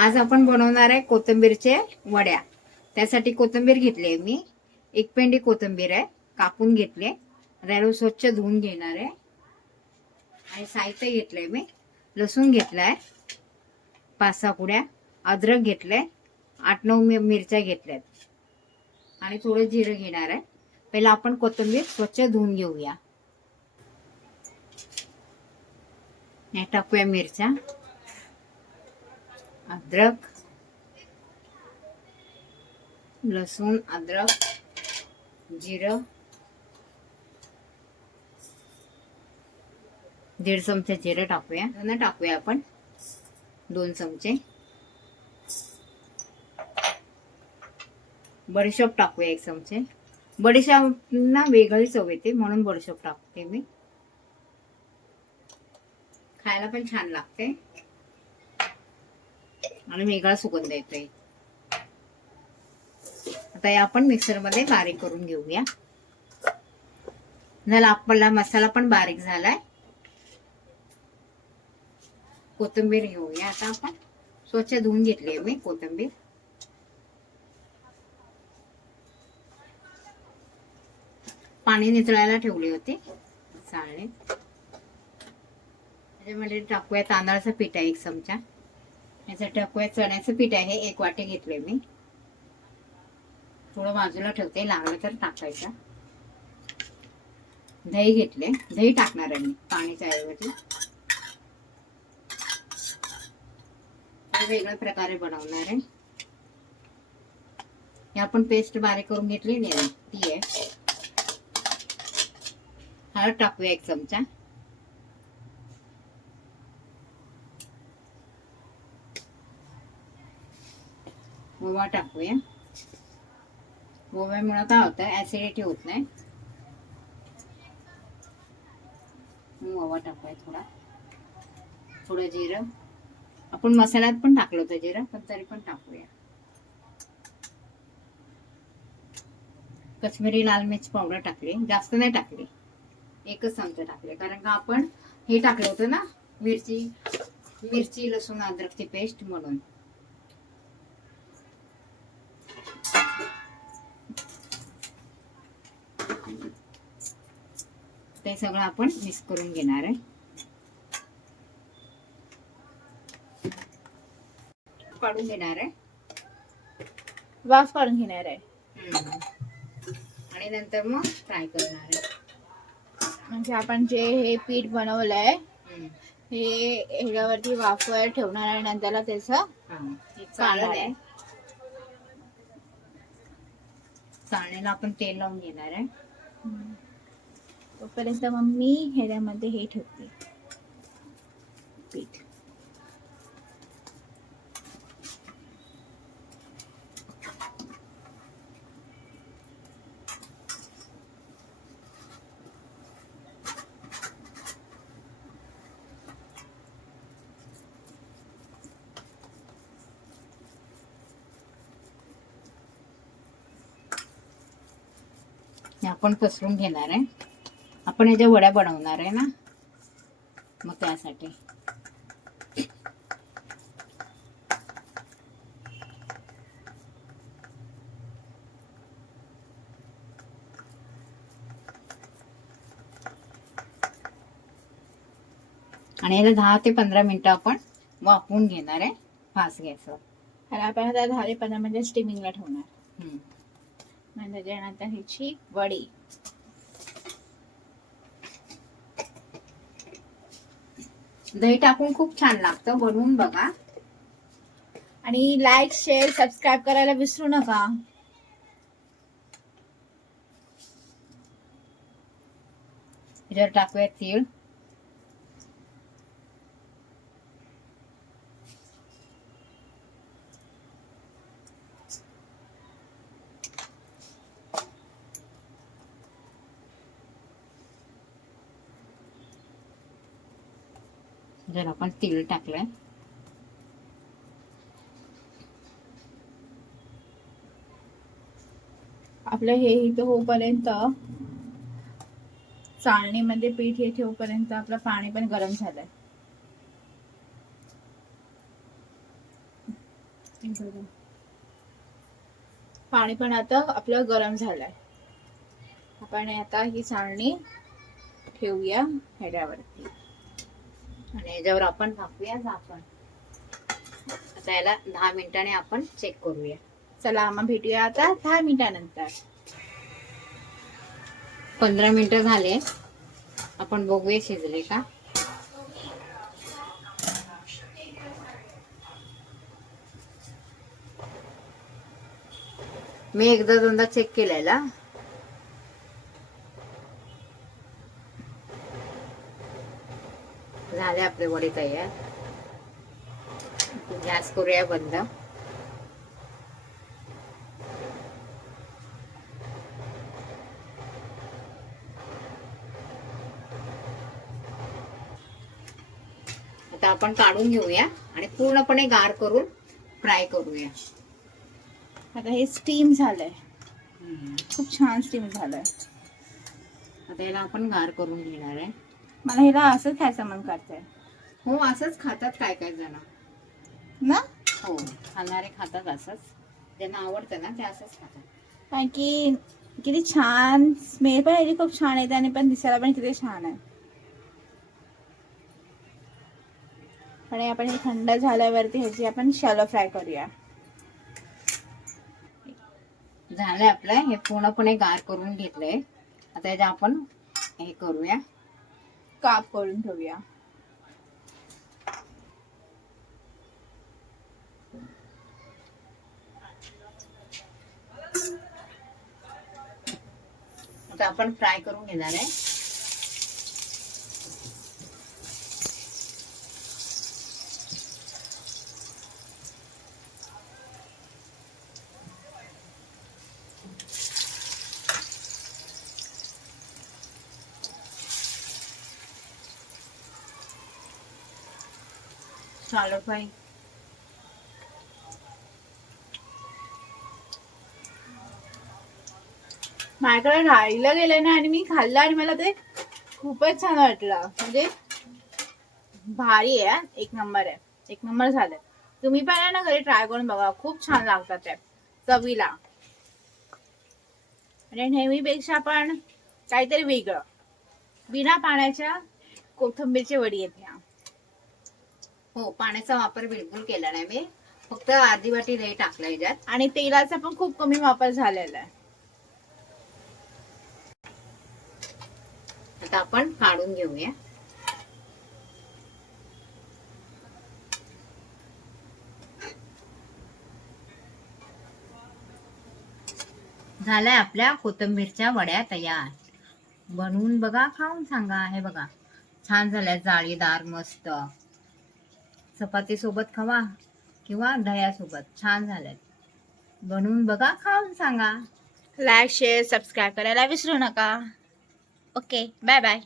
आज आपण बनवणार आहे कोथिंबीरचे वड्या. त्यासाठी कोथिंबीर घेतली आहे मी. एक पेंडी कोथिंबीर आहे कापून घेतले त्याला स्वच्छ धुवून घेणार आहे. आणि साहित्य घेतलंय मी. लसूण घेतलाय. पाच सहा पुड्या. अद्रक घेतलंय. आठ नऊ मिरच्या घेतल्यात. आणि थोडं जिरं घेणार आहे. पहिला आपण कोथिंबीर स्वच्छ धुवून घेऊया. टाकूया मिरच्या. अद्रक लसूण अद्रक जिरं दीड चमचे जिरं टाकूया. त्यांना टाकूया आपण. दोन चमचे. बडीशोप टाकूया एक चमचे. बडीशोप ना वेगळी चव येते म्हणून बडीशोप टाकते मी. खायला पण छान लागते. आणि वेगळा सुगंध येतोय आता हे आपण मिक्सरमध्ये बारीक करून घेऊया. झाला आपला मसाला पण बारीक झालाय. कोथिंबीर घेऊया आता आपण. स्वच्छ धुवून घेतली आहे मी कोथिंबीर. पाणी नितळायला ठेवली होती चालणे म्हणजे टाकूया तांदळाचं पीठ आहे एक चमचा. याचं टाकूया चण्याचं पीठ आहे एक वाटी घेतले मी. थोडं बाजूला ठेवते लागलं तर टाकायचं. दही घेतले दही टाकणार आहे मी पाणीच्या ऐवजी. वेगळ्या प्रकारे बनवणार आहे. हे आपण पेस्ट बारीक करून घेतली नाही ती आहे. हळद टाकूया एक चमचा. ओवा टाकूया. ओव्यामुळं काय होतं ऍसिडिटी होत नाही. ओवा टाकूया थोडा. थोडं जिरं. आपण मसाल्यात पण टाकलं होतं जिरं पण तरी पण टाकूया. कश्मीरी लाल मिर्च पावडर टाकली. जास्त नाही टाकली. एकच चमचा टाकले. कारण का आपण हे टाकलं होतं ना मिरची मिरची लसूण अद्रकची पेस्ट म्हणून. ते सगळं आपण मिक्स करून घेणार आहे. काढून घेणार आहे. वाफ काढून घेणार आहे. आणि नंतर मग फ्राय करणार आहे. म्हणजे आपण जे हे पीठ बनवलंय. हे ह्याच्यावरती वाफवर ठेवणार आणि नंतरला त्याचं चाळण आहे. आहे. चाळणीला आपण तेल लावून घेणार आहे. तोपर्यंत मग मी ह्याच्यामध्ये हे ठेवते. पीठ. हे आपण पसरून घेणार आहे. आपण याच्या वड्या बनवणार आहे ना मग त्यासाठी. आणि याला दहा ते पंधरा मिनिटं आपण वाफवून घेणार आहे फास्ट गॅसवर. आणि आपण आता दहा ते पंधरा मिनिटं स्टीमिंगला ठेवणार. आणि त्याच्यानंतर ह्याची वडी. दही टाकून खूप छान लागतं बनवून बघा. आणि लाईक शेअर सबस्क्राईब करायला विसरू नका. त्याच्यावर टाकूया तीळ. जर आपण तीळ टाकलंय. आपलं हे इथं होईपर्यंत चाळणीमध्ये पीठ हे ठेवपर्यंत आपलं पाणी पण गरम झालंय. पाणी पण आता आपलं गरम झालंय. आपण आता ही चाळणी ठेवूया ह्याच्यावरती आणि याच्यावर आपण टाकूया झाकण आता याला दहा मिनिटाने आपण चेक करूया. चला मग भेटूया आता दहा मिनिटानंतर. पंधरा मिनिटं झाले. आपण बघूया शिजले का. मी एकदा दोनदा चेक केलेला झाले आपले वडे तयार गॅस करूया बंद. आता आपण काढून घेऊया आणि पूर्णपणे गार करून फ्राय करूया. आता हे स्टीम झालंय. खूप छान स्टीम झालंय. आता याला आपण गार करून घेणार आहे. मला हिला असंच खायचं मन करतंय. हो असंच खातात काय काय जण. ना? हो खाणारे खातात असंच. ज्यांना आवडतं ना ते असंच खातात. कारण की किती छान स्मेल पण याची खूप छान येते आणि पण दिसायला पण किती छान आहे. आणि आपण हे थंड झाल्यावरती ह्याची आपण शॅलो फ्राय करूया. झालंय आपलं. हे पूर्णपणे गार करून घेतलंय. आता याच्या आपण हे करूया. काप करून ठेवूया. फक्त आपण फ्राय करून घेणार आहे. शालो फ्राय माझ्याकडे राहिलं गेलं ना आणि मी खाल्लं आणि मला ते खूपच छान वाटलं. म्हणजे भारी आहे. एक नंबर आहे. एक नंबर झालंय तुम्ही पण आहे ना घरी ट्राय करून बघा. खूप छान लागतात ते चवीला. आणि नेहमीपेक्षा पण काहीतरी वेगळं. बिना पाण्याच्या कोथिंबीरची वडी येते हा. हो पाण्याचा वापर बिलकुल केला नाही मी. फक्त अर्धी वाटी दही टाकलं याच्यात आणि तेलाचा पण खूप कमी वापर झालेला आहे. आता आपण काढून घेऊया. झालाय आपल्या कोथिंबीरच्या वड्या तयार. बनवून बघा खाऊन सांगा. हे बघा छान झाल्या जाळीदार मस्त. चपाती सोबत खावा किंवा दह्यासोबत छान झाल्यात बनवून बघा खाऊन सांगा. लाईक शेअर सबस्क्राईब करायला विसरू नका. Okay, bye bye.